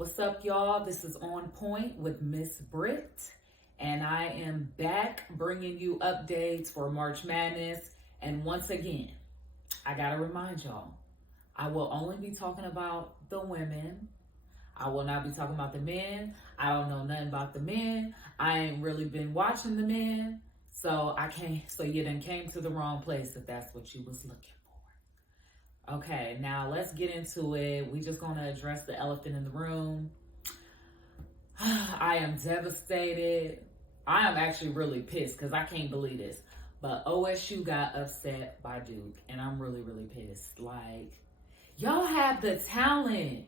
What's up, y'all? This is On Point with Miss Britt, and I am back bringing you updates for March Madness. And once again, I gotta remind y'all, I will only be talking about the women. I will not be talking about the men. I don't know nothing about the men. I ain't really been watching the men, so I can't. So you done came to the wrong place if that's what you was looking for. Okay, now let's get into it. We just gonna address the elephant in the room. I am devastated. I am actually really pissed because I can't believe this. But OSU got upset by Duke, and I'm really, really pissed. Like, y'all have the talent.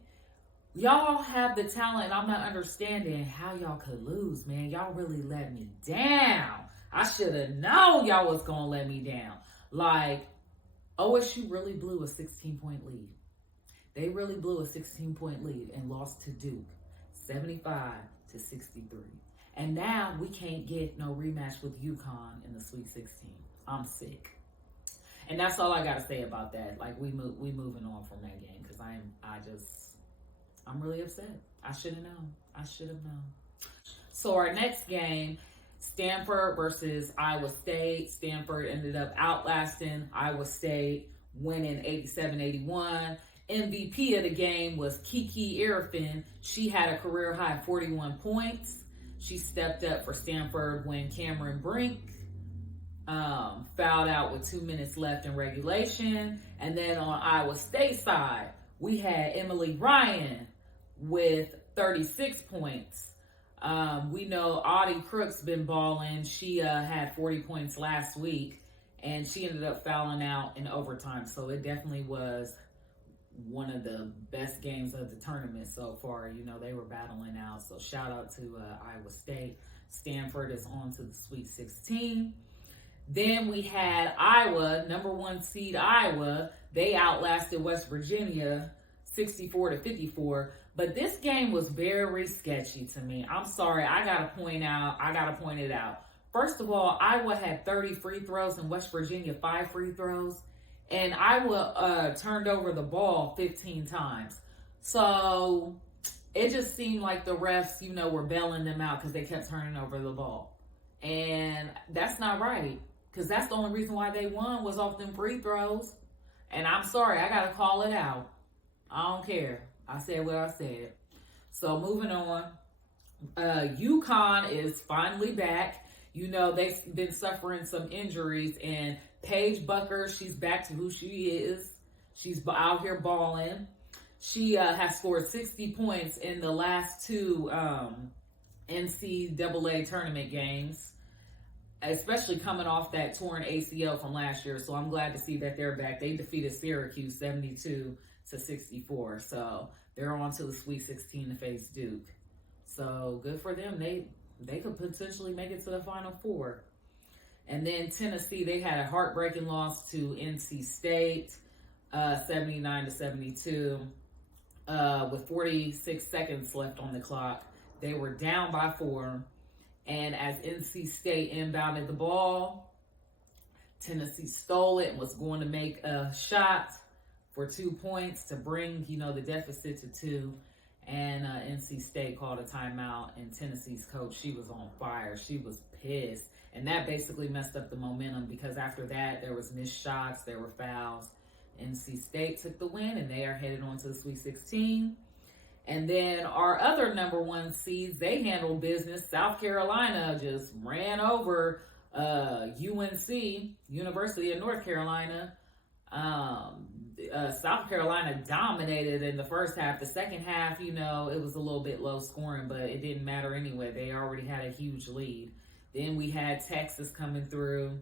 Y'all have the talent. I'm not understanding how y'all could lose, man. Y'all really let me down. I should have known y'all was gonna let me down. Like, OSU really blew a 16-point lead. They really blew a 16-point lead and lost to Duke 75-63. And now we can't get no rematch with UConn in the Sweet 16. I'm sick. And that's all I gotta say about that. Like, we moving on from that game because I'm really upset. I should have known. So our next game, Stanford versus Iowa State. Stanford ended up outlasting Iowa State, winning 87-81. MVP of the game was Kiki Irfin. She had a career high 41 points. She stepped up for Stanford when Cameron Brink fouled out with 2 minutes left in regulation. And then on Iowa State side, we had Emily Ryan with 36 points. We know Audie Crook's been balling. She had 40 points last week, and she ended up fouling out in overtime. So it definitely was one of the best games of the tournament so far. You know, they were battling out. So shout out to Iowa State. Stanford is on to the Sweet 16. Then we had Iowa, number 1 seed Iowa. They outlasted West Virginia 64-54. But this game was very sketchy to me. I'm sorry. I gotta point it out. First of all, Iowa had 30 free throws and West Virginia 5 free throws. And Iowa turned over the ball 15 times. So it just seemed like the refs, were bailing them out because they kept turning over the ball. And that's not right. Because that's the only reason why they won was off them free throws. And I'm sorry. I gotta call it out. I don't care. I said what I said. So moving on. UConn is finally back. They've been suffering some injuries, and Paige Bucker, she's back to who she is. She's out here balling. She has scored 60 points in the last 2 NCAA tournament games, especially coming off that torn ACL from last year. So I'm glad to see that they're back. They defeated Syracuse 72-64. So they're on to the Sweet 16 to face Duke. So good for them. They could potentially make it to the Final Four. And then Tennessee, they had a heartbreaking loss to NC State, 79-72. With 46 seconds left on the clock. They were down by 4. And as NC State inbounded the ball, Tennessee stole it and was going to make a shot for 2 points to bring, the deficit to 2. And NC State called a timeout, and Tennessee's coach, she was on fire. She was pissed. And that basically messed up the momentum because after that, there was missed shots, there were fouls. NC State took the win, and they are headed on to the Sweet 16. And then our other number 1 seeds, they handled business. South Carolina just ran over UNC, University of North Carolina. South Carolina dominated in the first half. The second half, it was a little bit low scoring, but it didn't matter anyway. They already had a huge lead. Then we had Texas coming through.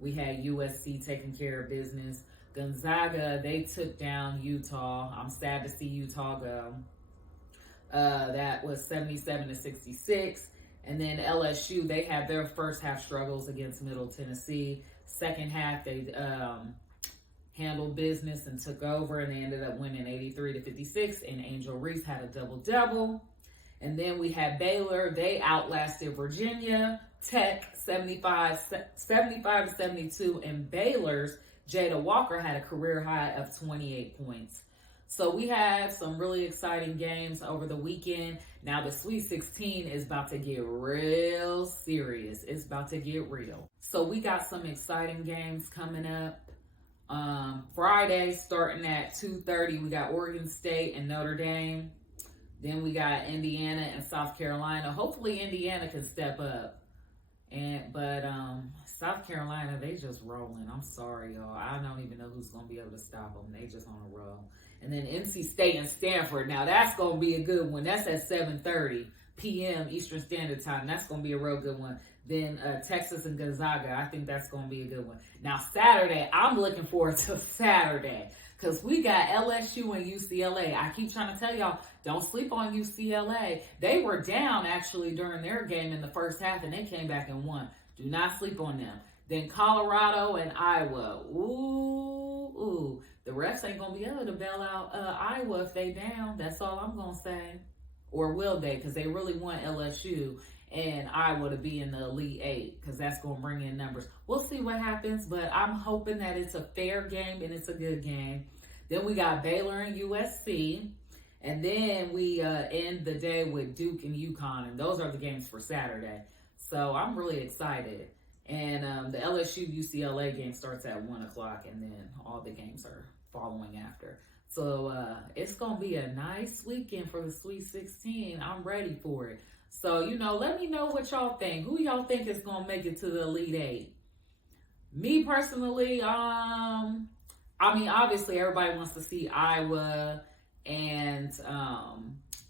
We had USC taking care of business. Gonzaga, they took down Utah. I'm sad to see Utah go. That was 77-66. And then LSU, they had their first half struggles against Middle Tennessee. Second half, they handled business and took over, and they ended up winning 83-56. And Angel Reese had a double-double. And then we had Baylor. They outlasted Virginia Tech 75-72. And Baylor's Jada Walker had a career high of 28 points. So we had some really exciting games over the weekend. Now the Sweet 16 is about to get real serious. It's about to get real. So we got some exciting games coming up. Friday, starting at 2:30, we got Oregon State and Notre Dame. Then we got Indiana and South Carolina. Hopefully Indiana can step up. But South Carolina, they just rolling. I'm sorry, y'all. I don't even know who's gonna be able to stop them. They just on a roll. And then NC State and Stanford. Now that's gonna be a good one. That's at 7:30 p.m. Eastern Standard Time. That's gonna be a real good one. Then Texas and Gonzaga. I think that's gonna be a good one. Now Saturday, I'm looking forward to Saturday because we got LSU and UCLA. I keep trying to tell y'all, don't sleep on UCLA. They were down actually during their game in the first half, and they came back and won. Do not sleep on them. Then Colorado and Iowa. Ooh. The refs ain't going to be able to bail out Iowa if they down. That's all I'm going to say. Or will they? Because they really want LSU and Iowa to be in the Elite Eight because that's going to bring in numbers. We'll see what happens, but I'm hoping that it's a fair game and it's a good game. Then we got Baylor and USC. And then we end the day with Duke and UConn, and those are the games for Saturday. So I'm really excited. And the LSU-UCLA game starts at 1 o'clock, and then all the games are following after. So it's going to be a nice weekend for the Sweet 16. I'm ready for it. So, let me know what y'all think. Who y'all think is going to make it to the Elite Eight? Me personally, obviously everybody wants to see Iowa and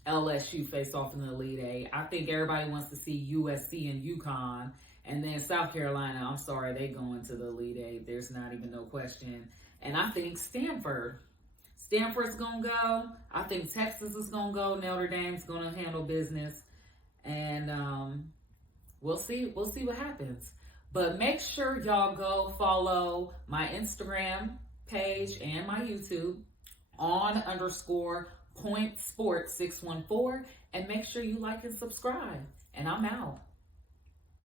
LSU face off in the Elite Eight. I think everybody wants to see USC and UConn. And then South Carolina, I'm sorry, they go into the Elite Eight. There's not even no question. And I think Stanford's going to go. I think Texas is going to go. Notre Dame's going to handle business. And we'll see what happens. But make sure y'all go follow my Instagram page and my YouTube _PointSports614, and make sure you like and subscribe. And I'm out.